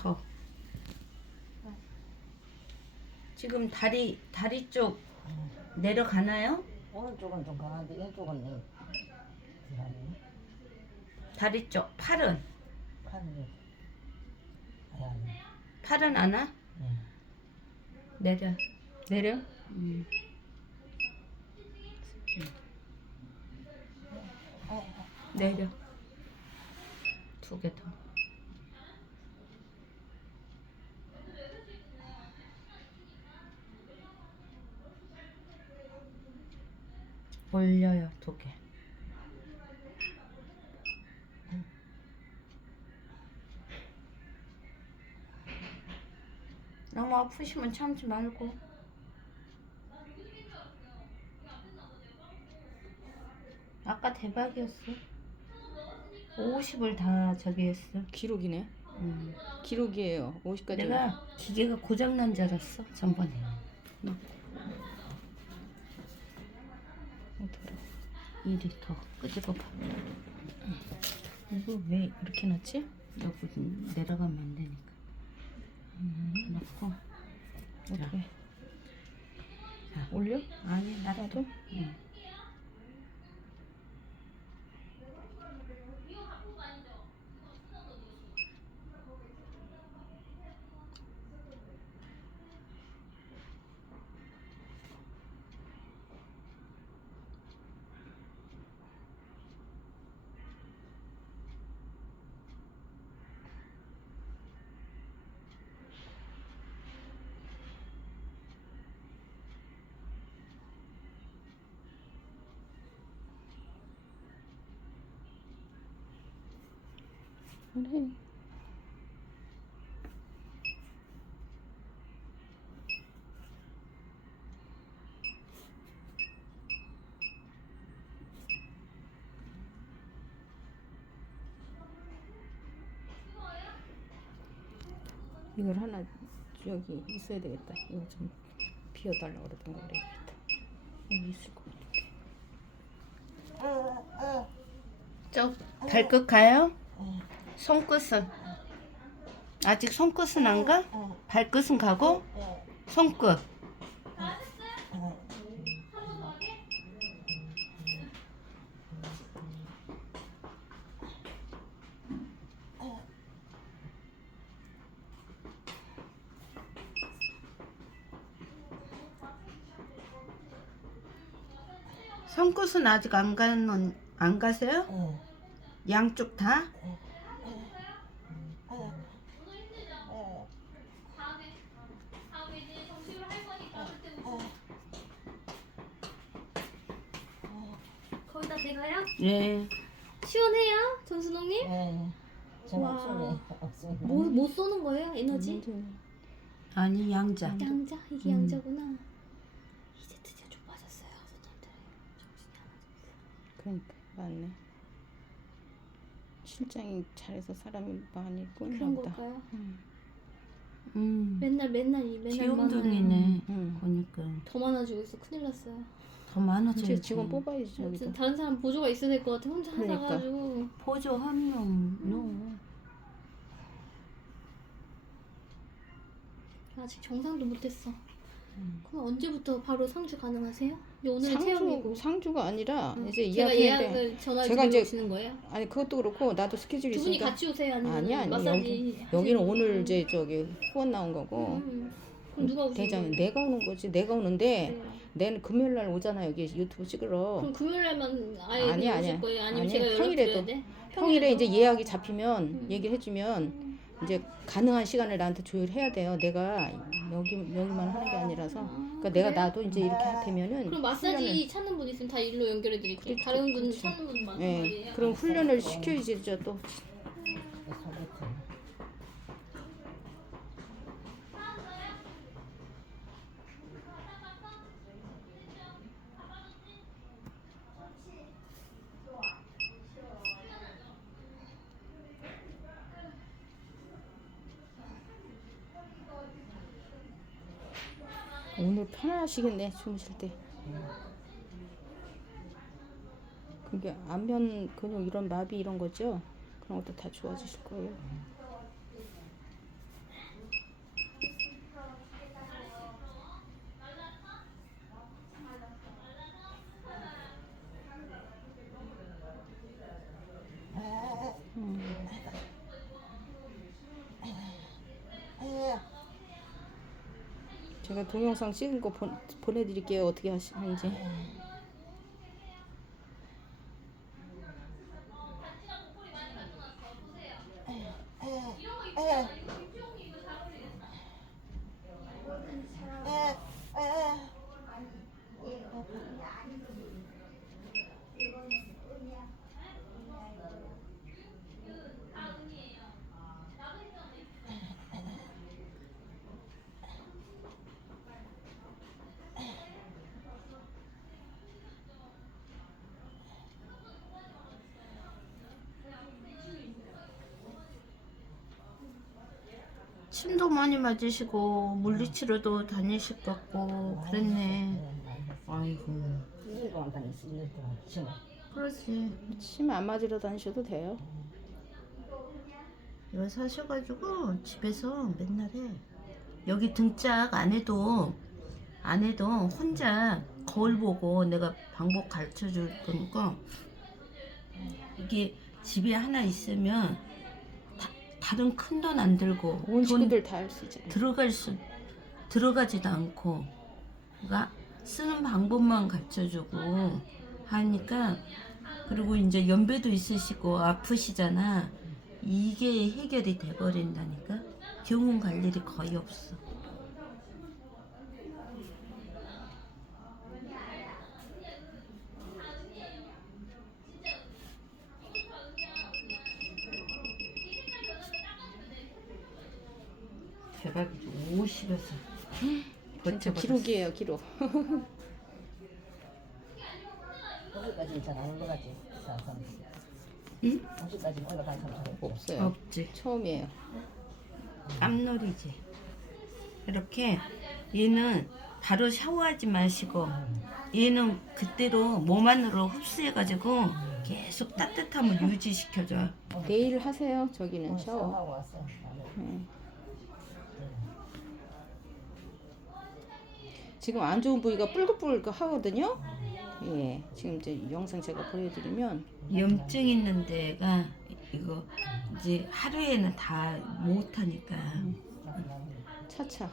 더. 지금 다리 다리 쪽 내려가나요? 오른쪽은 좀 강한데 왼쪽은 네. 네. 다리 쪽 팔은 팔이 아야 팔은 안 와? 네. 내려 내려. 음. 내려. 두 개 더. 올려요 두 개. 너무 아프시면 참지 말고. 아까 대박이었어. 50을 다 저기 했어. 기록이네. 음. 기록이에요. 50까지. 내가 기계가 고장난 줄 알았어 전번에. 이리 더 끄집어 봐. 이거 왜 이렇게 놨지? 여기 내려가면 안 되니까. 음, 넣고 어떻게? 자, 올려? 아니 나도. 응. 그래. 이걸 하나 여기 있어야 되겠다. 이거 좀 비워달라고 그러던가 그래야겠다. 여기 있을 것 같은데. 저 발끝 가요? 손끝은 아직 손끝은 안 가? 발끝은 가고 손끝. 손끝은 아직 안 가는 안 가세요? 네. 양쪽 다? 거기다? 예. 시원해요? 전순홍님? 네. 제 와. 뭐, 뭐 쏘는 거예요? 에너지? 아니 양자. 양자? 이게 음. 양자구나 이제 드디어 좀 빠졌어요 손님들 정신이 하나 그러니까 맞네. 실장이 잘해서 사람이 많이 그런 보다. 걸까요? 응. 음. 맨날 맨날 이 맨날 지원등이네. 응. 보니까 더 많아지고 있어 큰일 났어요 더. 이제 직원 뽑아야지 진짜 저기도. 다른 사람 보조가 있어야 될 것 같아 혼자 그러니까. 하다가지고 보조 한명 넣어. 아직 정상도 못했어 음. 그럼 언제부터 바로 상주 가능하세요? 오늘 상주 체험이고 상주가 아니라 응. 이제 제가 예약했는데 예약을 전화 제가 이제 오시는 거예요? 아니 그것도 그렇고 나도 스케줄이 두 분이 있으니까 같이 오세요? 아니면 아니 아니 마사지 여기 하시는 여기는 오늘? 이제 저기 후원 나온 거고 음. 그럼 누가 오시는 대장? 내가 오는 거지 내가 오는데 네. 내는 금요일 날 오잖아 여기 유튜브 찍으러 그럼 금요일 날만 아예 아니, 아니야. 오실 거예요? 아니면 아니, 제가 연락 평일에도. 드려야 돼? 평일에 이제? 예약이 잡히면 음. 얘기를 해주면 이제 가능한 시간을 나한테 조율해야 돼요. 내가 여기 여기만 하는 게 아니라서. 그러니까 내가? 나도 이제 이렇게 할 테면은 그럼 마사지 찾는 분 있으면 다 일로 연결해 드릴게요. 다른 분 그렇지. 찾는 분 많단 예. 말이에요. 그럼 훈련을 시켜야지 저 또. 오늘 편하시겠네 주무실 때. 그게 안면 근육 이런 마비 이런 거죠? 그런 것도 다 좋아지실 거예요. 제가 동영상 찍은 거 보, 보내드릴게요. 어떻게 하시- 하는지. 침도 많이 맞으시고 물리치료도 다니실 것 같고 그랬네. 아이고. 1년 동안 다녔어 1년 동안 지금 그렇지. 침 안 맞으러 다니셔도 돼요. 이거 사셔가지고 집에서 맨날 해. 여기 등짝 안에도 안에도 혼자 거울 보고 내가 방법 가르쳐 줄 거니까 이게 집에 하나 있으면 다, 다른 큰 돈 안 들고 온돈 식구들 다 할 수 있잖아요. 들어갈 수 들어가지도 않고. 그러니까 쓰는 방법만 가르쳐 주고 하니까 그리고 이제 연배도 있으시고 아프시잖아. 이게 해결이 돼 버린다니까. 병원 갈 일이 거의 없어 대박이죠 50에서 진짜 기록이에요, 기록. 거기까지는 잘안 올라가지 사람 응? 거기까지는 올라가는 사람 없어 없어요. 없지 처음이에요. 깜놀이지. 이렇게 얘는 바로 샤워하지 마시고 얘는 그대로 몸 안으로 흡수해가지고 계속 따뜻함을 유지시켜줘. 내일 하세요. 저기는 어, 샤워. 샤워 하고 왔어 나는. 지금 안 좋은 부위가 뿔긋뿔긋 하거든요. 예, 지금 이제 영상 제가 보여드리면 염증 있는 데가 이거 이제 하루에는 다 못하니까 차차